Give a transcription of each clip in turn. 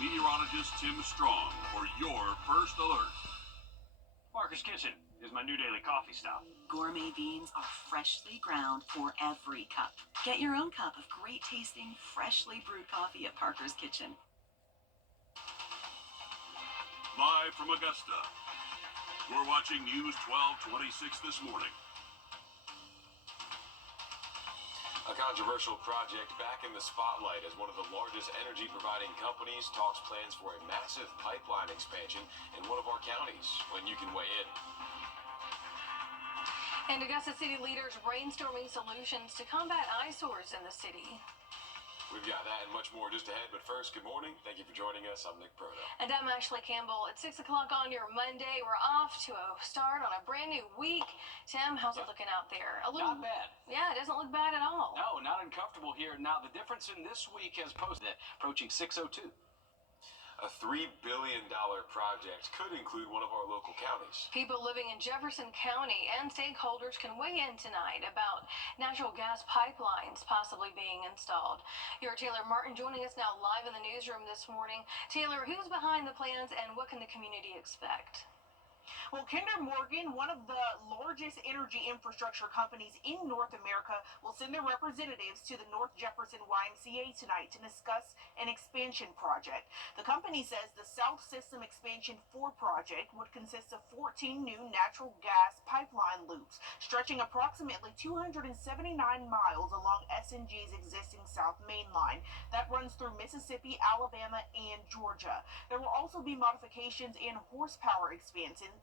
meteorologist Tim Strong for your first alert. Parker's Kitchen is my new daily coffee stop. Gourmet beans are freshly ground for every cup. Get your own cup of great tasting, freshly brewed coffee at Parker's Kitchen. Live from Augusta, you're watching News 1226 this morning. A controversial project back in the spotlight as one of the largest energy providing companies talks plans for a massive pipeline expansion in one of our counties. When you can weigh in. And Augusta City leaders brainstorming solutions to combat eyesores in the city. We've got that and much more just ahead, but first, good morning. Thank you for joining us. I'm Nick Proto. And I'm Ashley Campbell. At 6 o'clock on your Monday, we're off to a start on a brand new week. Tim, how's it looking out there? Not bad. Yeah, it doesn't look bad at all. No, not uncomfortable here. Now, the difference in this week has posted approaching 602. A $3 billion project could include one of our local counties. People living in Jefferson County and stakeholders can weigh in tonight about natural gas pipelines possibly being installed. Your Taylor Martin joining us now live in the newsroom this morning. Taylor, who's behind the plans and what can the community expect? Well, Kinder Morgan, one of the largest energy infrastructure companies in North America, will send their representatives to the North Jefferson YMCA tonight to discuss an expansion project. The company says the South System Expansion 4 project would consist of 14 new natural gas pipeline loops, stretching approximately 279 miles along S&G's existing South Main Line that runs through Mississippi, Alabama, and Georgia. There will also be modifications and horsepower expansions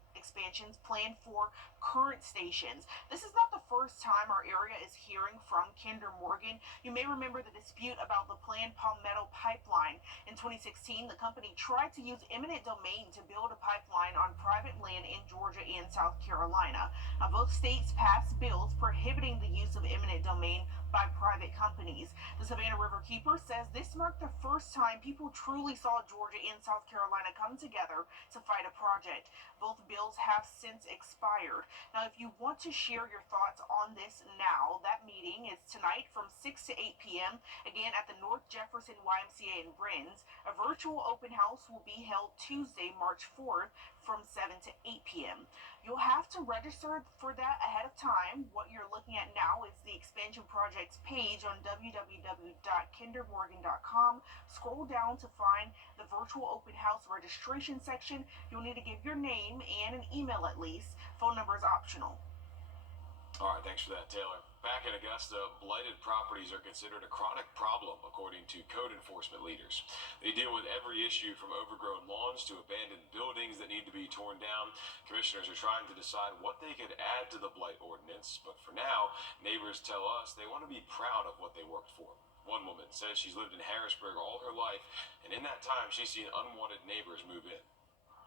planned for current stations. This is not the first time our area is hearing from Kinder Morgan. You may remember the dispute about the planned Palmetto pipeline. In 2016, the company tried to use eminent domain to build a pipeline on private land in Georgia and South Carolina. Now, both states passed bills prohibiting the use of eminent domain by private companies. The Savannah River Keeper says this marked the first time people truly saw Georgia and South Carolina come together to fight a project. Both bills have since expired. Now, if you want to share your thoughts on this now, that meeting is tonight from 6 to 8 p.m. Again at the North Jefferson YMCA in Brins. A virtual open house will be held Tuesday, March 4th from 7 to 8 p.m. You'll have to register for that ahead of time. What you're looking at now is the expansion project's page on www.kindermorgan.com. Scroll down to find the virtual open house registration section. You'll need to give your name and an email at least. Phone number is optional. All right, thanks for that, Taylor. Back in Augusta, blighted properties are considered a chronic problem, according to code enforcement leaders. They deal with every issue from overgrown lawns to abandoned buildings that need to be torn down. Commissioners are trying to decide what they could add to the blight ordinance, but for now, neighbors tell us they want to be proud of what they worked for. One woman says she's lived in Harrisburg all her life, and in that time, she's seen unwanted neighbors move in.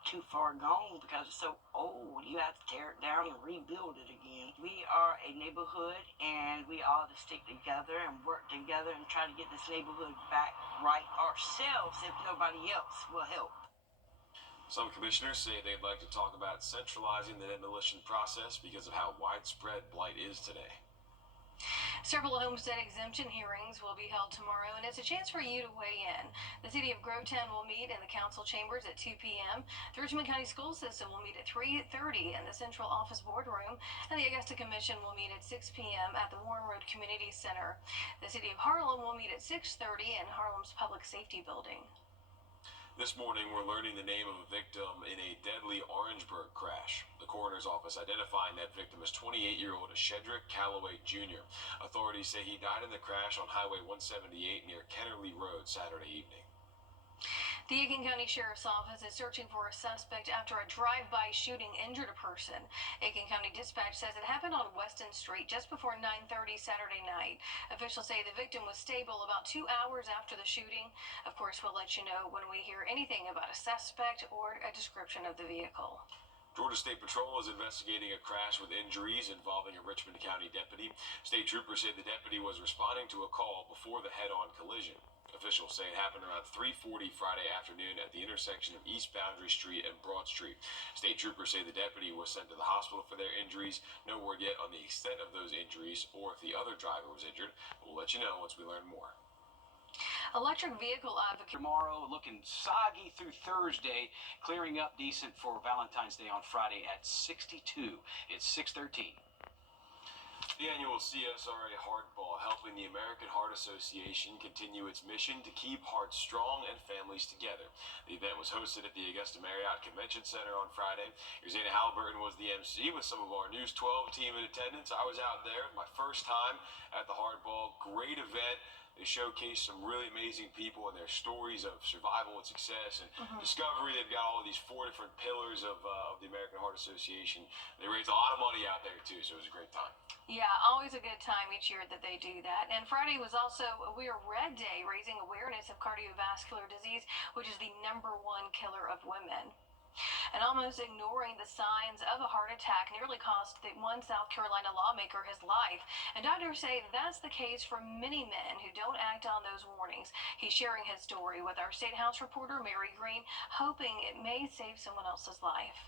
Too far gone because it's so old. You have to tear it down and rebuild it again. We are a neighborhood and we all to stick together and work together and try to get this neighborhood back right ourselves if nobody else will help. Some commissioners say they'd like to talk about centralizing the demolition process because of how widespread blight is today. Several homestead exemption hearings will be held tomorrow, and it's a chance for you to weigh in. The city of Grovetown will meet in the council chambers at 2 p.m. The Richmond County School System will meet at 3:30 in the central office boardroom, and the Augusta Commission will meet at 6 p.m. at the Warren Road Community Center. The city of Harlem will meet at 6:30 in Harlem's Public Safety Building. This morning, we're learning the name of a victim in a deadly Orangeburg crash. The coroner's office identifying that victim as 28-year-old Shedrick Calloway Jr. Authorities say he died in the crash on Highway 178 near Kennerly Road Saturday evening. The Aiken County Sheriff's Office is searching for a suspect after a drive-by shooting injured a person. Aiken County Dispatch says it happened on Weston Street just before 9:30 Saturday night. Officials say the victim was stable about 2 hours after the shooting. Of course, we'll let you know when we hear anything about a suspect or a description of the vehicle. Georgia State Patrol is investigating a crash with injuries involving a Richmond County deputy. State troopers say the deputy was responding to a call before the head-on collision. Officials say it happened around 3:40 Friday afternoon at the intersection of East Boundary Street and Broad Street. State troopers say the deputy was sent to the hospital for their injuries. No word yet on the extent of those injuries or if the other driver was injured. We'll let you know once we learn more. Electric vehicle advocate. Tomorrow, looking soggy through Thursday, clearing up decent for Valentine's Day on Friday at 62. It's 6:13. The annual CSRA Hardball helping the American Heart Association continue its mission to keep hearts strong and families together. The event was hosted at the Augusta Marriott Convention Center on Friday. Rosanna Halliburton was the MC with some of our News 12 team in attendance. I was out there, my first time at the Hardball. Great event. They showcase some really amazing people and their stories of survival and success and discovery. They've got all of these 4 different pillars of the American Heart Association. They raised a lot of money out there too, so it was a great time. Yeah, always a good time each year that they do that. And Friday was also We're Red Day, raising awareness of cardiovascular disease, which is the #1 killer of women. And almost ignoring the signs of a heart attack nearly cost one South Carolina lawmaker his life. And doctors say that's the case for many men who don't act on those warnings. He's sharing his story with our State House reporter, Mary Green, hoping it may save someone else's life.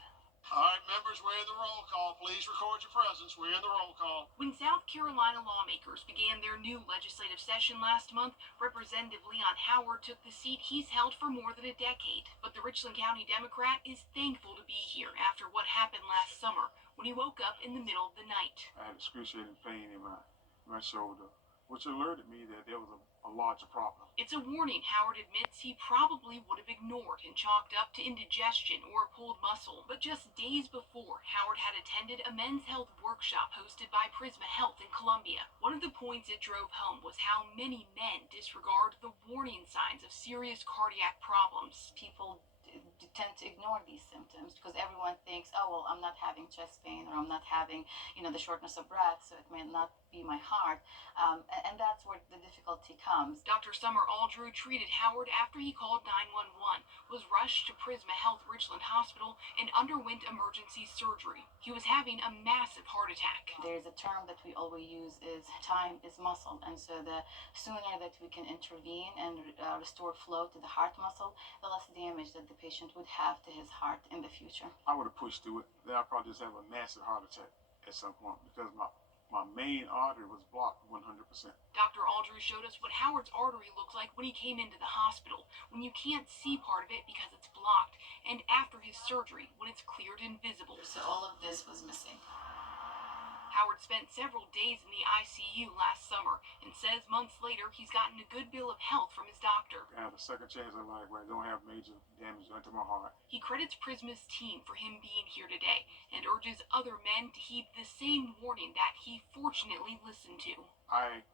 All right, members, we're in the roll call. Please record your presence. We're in the roll call. When South Carolina lawmakers began their new legislative session last month, Representative Leon Howard took the seat he's held for more than a decade. But the Richland County Democrat is thankful to be here after what happened last summer when he woke up in the middle of the night. I had excruciating pain in my shoulder, which alerted me that there was a larger problem. It's a warning Howard admits he probably would have ignored and chalked up to indigestion or a pulled muscle. But just days before, Howard had attended a men's health workshop hosted by Prisma Health in Columbia. One of the points it drove home was how many men disregard the warning signs of serious cardiac problems. People tend to ignore these symptoms because everyone thinks, oh, well, I'm not having chest pain or I'm not having, the shortness of breath, so it may not be my heart. And that's where the difficulty comes. Dr. Summer Aldrew treated Howard after he called 911, was rushed to Prisma Health Richland Hospital, and underwent emergency surgery. He was having a massive heart attack. There's a term that we always use is time is muscle. And so the sooner that we can intervene and restore flow to the heart muscle, the less damage that the patient would have to his heart in the future. I would have pushed through it. Then I'd probably just have a massive heart attack at some point because my main artery was blocked 100%. Dr. Aldrew showed us what Howard's artery looked like when he came into the hospital, when you can't see part of it because it's blocked, and after his surgery, when it's cleared and visible. So all of this was missing. Howard spent several days in the ICU last summer and says months later he's gotten a good bill of health from his doctor. I have a second chance in life where I don't have major damage done to my heart. He credits Prisma's team for him being here today and urges other men to heed the same warning that he fortunately listened to. I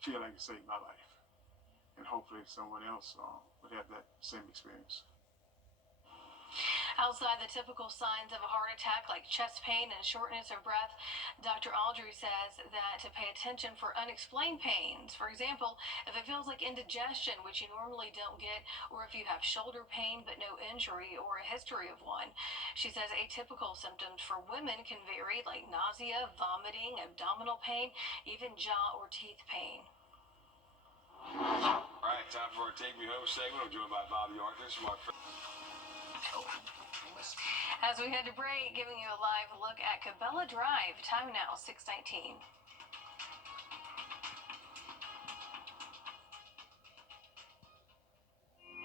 feel like it saved my life, and hopefully someone else would have that same experience. Outside the typical signs of a heart attack like chest pain and shortness of breath, Dr. Aldrew says that to pay attention for unexplained pains. For example, if it feels like indigestion, which you normally don't get, or if you have shoulder pain but no injury or a history of one. She says atypical symptoms for women can vary, like nausea, vomiting, abdominal pain, even jaw or teeth pain. All right, time for our Take Me Home segment. I'm joined by Bobby Arthurs from our As we head to break, giving you a live look at Cabela Drive. Time now, 6:19.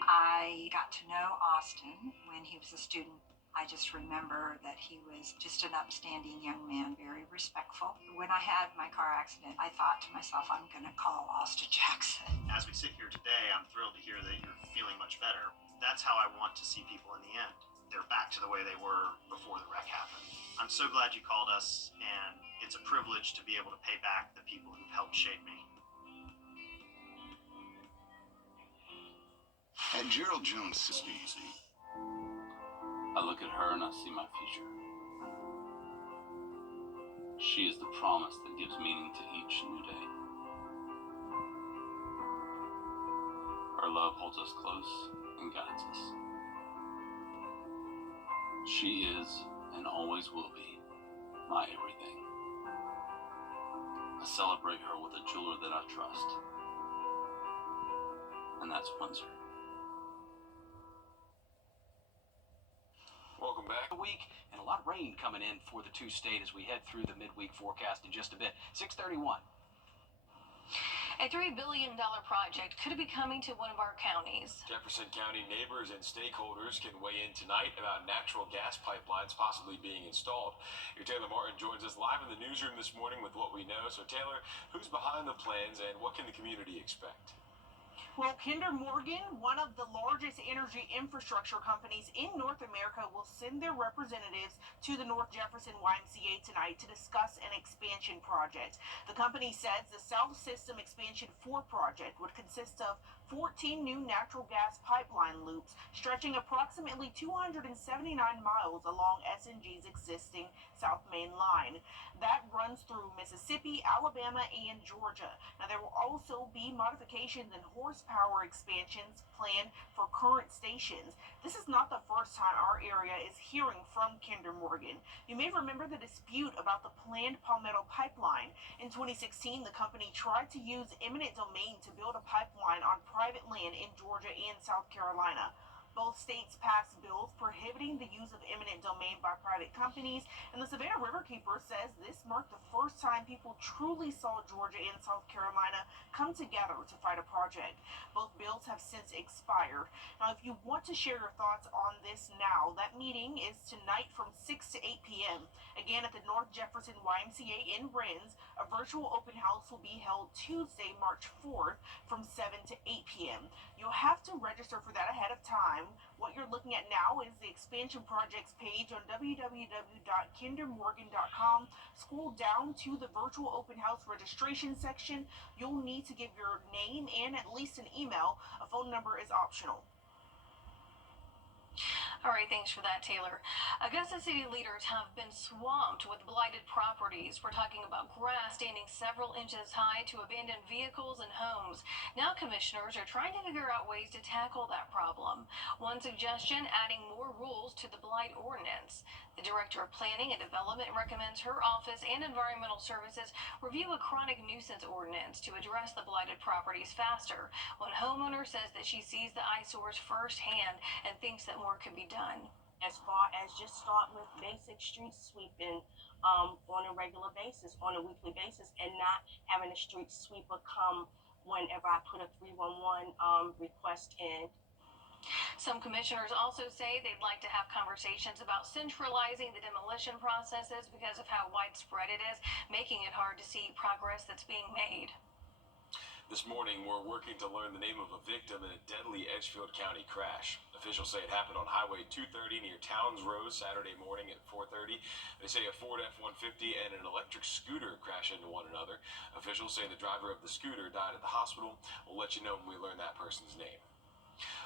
I got to know Austin when he was a student. I just remember that he was just an upstanding young man, very respectful. When I had my car accident, I thought to myself, I'm going to call Austin Jackson. As we sit here today, I'm thrilled to hear that you're feeling much better. That's how I want to see people in the end. They're back to the way they were before the wreck happened. I'm so glad you called us, and it's a privilege to be able to pay back the people who've helped shape me. And Gerald Jones is easy. I look at her and I see my future. She is the promise that gives meaning to each new day. Her love holds us close and guides us. She is, and always will be, my everything. I celebrate her with a jeweler that I trust. And that's Windsor. Welcome back. A week and a lot of rain coming in for the two state as we head through the midweek forecast in just a bit. 6:31. A $3 billion project could be coming to one of our counties. Jefferson County neighbors and stakeholders can weigh in tonight about natural gas pipelines possibly being installed. Your Taylor Martin joins us live in the newsroom this morning with what we know. So Taylor, who's behind the plans and what can the community expect? Well, Kinder Morgan, one of the largest energy infrastructure companies in North America, will send their representatives to the North Jefferson YMCA tonight to discuss an expansion project. The company says the South System Expansion 4 project would consist of 14 new natural gas pipeline loops stretching approximately 279 miles along SNG's existing South Main line. That runs through Mississippi, Alabama, and Georgia. Now, there will also be modifications and horsepower expansions planned for current stations. This is not the first time our area is hearing from Kinder Morgan. You may remember the dispute about the planned Palmetto pipeline. In 2016, the company tried to use eminent domain to build a pipeline on private land in Georgia and South Carolina. Both states passed bills prohibiting the use of eminent domain by private companies, and the Savannah Riverkeeper says this marked the first time people truly saw Georgia and South Carolina come together to fight a project. Both bills have since expired. Now, if you want to share your thoughts on this now, that meeting is tonight from 6 to 8 p.m. Again, at the North Jefferson YMCA in Rennes, a virtual open house will be held Tuesday, March 4th from 7 to 8 p.m. You'll have to register for that ahead of time. What you're looking at now is the expansion projects page on www.kindermorgan.com. Scroll down to the virtual open house registration section. You'll need to give your name and at least an email. A phone number is optional. All right, thanks for that, Taylor. Augusta city leaders have been swamped with blighted properties. We're talking about grass standing several inches high to abandoned vehicles and homes. Now commissioners are trying to figure out ways to tackle that problem. One suggestion, adding more rules to the blight ordinance. The Director of Planning and Development recommends her office and Environmental Services review a chronic nuisance ordinance to address the blighted properties faster. One homeowner says that she sees the eyesores firsthand and thinks that more could be done. As far as just start with basic street sweeping on a regular basis, on a weekly basis, and not having a street sweeper come whenever I put a 311 request in. Some commissioners also say they'd like to have conversations about centralizing the demolition processes because of how widespread it is, making it hard to see progress that's being made. This morning, we're working to learn the name of a victim in a deadly Edgefield County crash. Officials say it happened on Highway 230 near Towns Road Saturday morning at 4:30. They say a Ford F-150 and an electric scooter crashed into one another. Officials say the driver of the scooter died at the hospital. We'll let you know when we learn that person's name.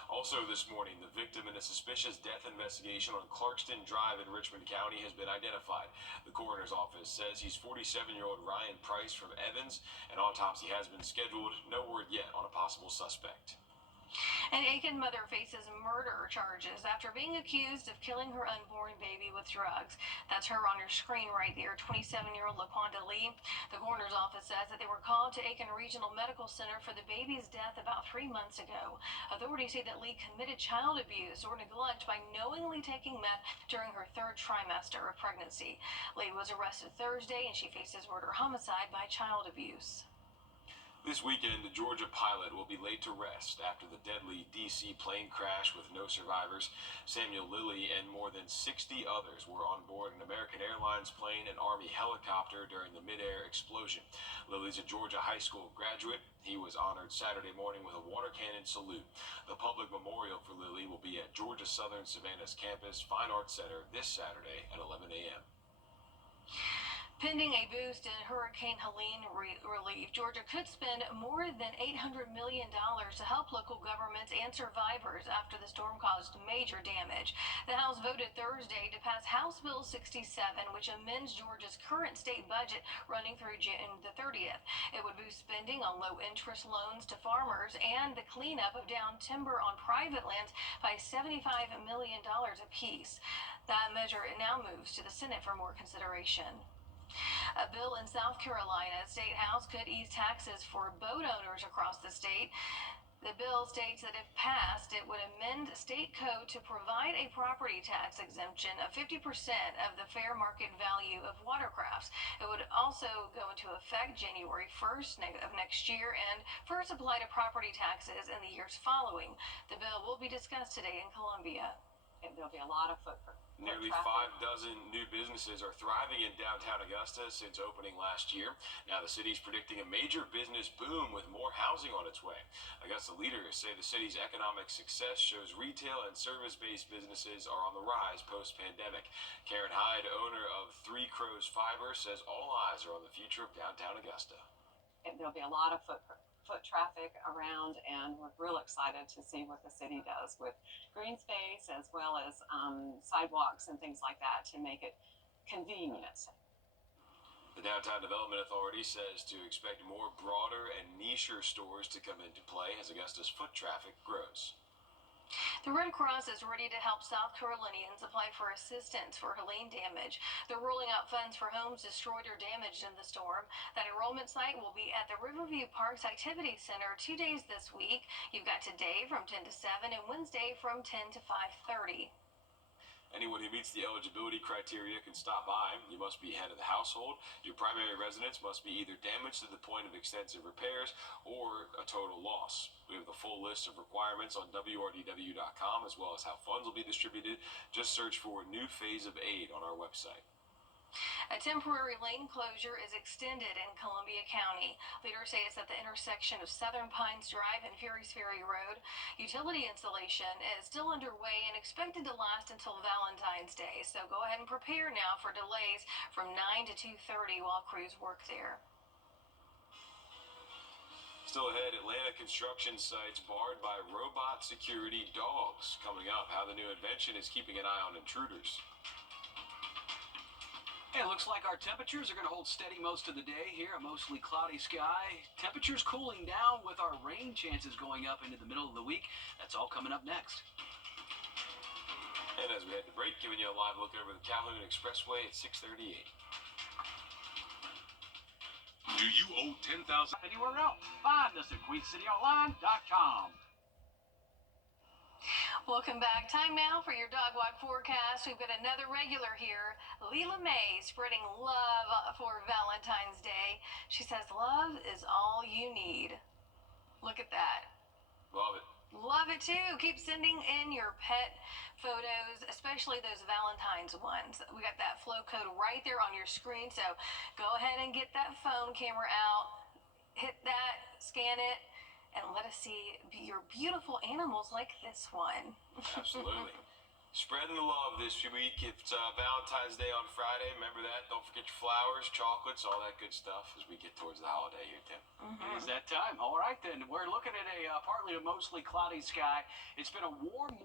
Also this morning, the victim in a suspicious death investigation on Clarkston Drive in Richmond County has been identified. The coroner's office says he's 47-year-old Ryan Price from Evans. An autopsy has been scheduled. No word yet on a possible suspect. An Aiken mother faces murder charges after being accused of killing her unborn baby with drugs. That's her on your screen right there, 27-year-old LaQuanda Lee. The coroner's office says that they were called to Aiken Regional Medical Center for the baby's death about 3 months ago. Authorities say that Lee committed child abuse or neglect by knowingly taking meth during her 3rd trimester of pregnancy. Lee was arrested Thursday and she faces murder-homicide by child abuse. This weekend, the Georgia pilot will be laid to rest after the deadly D.C. plane crash with no survivors. Samuel Lilly and more than 60 others were on board an American Airlines plane and Army helicopter during the mid-air explosion. Lilly's a Georgia high school graduate. He was honored Saturday morning with a water cannon salute. The public memorial for Lilly will be at Georgia Southern Savannah's campus Fine Arts Center this Saturday at 11 a.m. Pending a boost in Hurricane Helene relief, Georgia could spend more than $800 million to help local governments and survivors after the storm caused major damage. The House voted Thursday to pass House Bill 67, which amends Georgia's current state budget running through June the 30th. It would boost spending on low-interest loans to farmers and the cleanup of downed timber on private lands by $75 million apiece. That measure now moves to the Senate for more consideration. A bill in South Carolina State House could ease taxes for boat owners across the state. The bill states that if passed, it would amend state code to provide a property tax exemption of 50% of the fair market value of watercrafts. It would also go into effect January 1st of next year and first apply to property taxes in the years following. The bill will be discussed today in Columbia. There'll be a lot of foot Nearly traffic. 6 new businesses are thriving in downtown Augusta since opening last year. Now the city's predicting a major business boom with more housing on its way. Augusta leaders say the city's economic success shows retail and service-based businesses are on the rise post-pandemic. Karen Hyde, owner of Three Crows Fiber, says all eyes are on the future of downtown Augusta. There'll be a lot of foot traffic around, and we're real excited to see what the city does with green space as well as sidewalks and things like that to make it convenient. The Downtown Development Authority says to expect more broader and nicher stores to come into play as Augusta's foot traffic grows. The Red Cross is ready to help South Carolinians apply for assistance for Helene damage. They're rolling out funds for homes destroyed or damaged in the storm. That enrollment site will be at the Riverview Parks Activity Center 2 days this week. You've got today from 10 to 7 and Wednesday from 10 to 5:30. Anyone who meets the eligibility criteria can stop by. You must be head of the household. Your primary residence must be either damaged to the point of extensive repairs or a total loss. We have the full list of requirements on Wrdw.com as well as how funds will be distributed. Just search for New Phase of Aid on our website. A temporary lane closure is extended in Columbia County. Leaders say it's at the intersection of Southern Pines Drive and Fury's Ferry Road. Utility installation is still underway and expected to last until Valentine's Day. So go ahead and prepare now for delays from 9 to 2:30 while crews work there. Still ahead, Atlanta construction sites barred by robot security dogs. Coming up, how the new invention is keeping an eye on intruders. Hey, it looks like our temperatures are going to hold steady most of the day here. A mostly cloudy sky. Temperatures cooling down with our rain chances going up into the middle of the week. That's all coming up next. And as we head to break, giving you a live look over the Calhoun Expressway at 6:38. Do you owe 10,000? Anywhere else? Find us at QueenCityOnline.com. Welcome back. Time now for your dog walk forecast. We've got another regular here, Leela May, spreading love for Valentine's Day. She says love is all you need. Look at that. Love it. Love it too. Keep sending in your pet photos, especially those Valentine's ones. We got that flow code right there on your screen, so go ahead and get that phone camera out, hit that, scan it, and let us see your beautiful animals like this one. Absolutely. Spreading the love this week. It's Valentine's Day on Friday. Remember that. Don't forget your flowers, chocolates, all that good stuff as we get towards the holiday here, Tim. It's that time. All right, then. We're looking at a partly to mostly cloudy sky. It's been a warm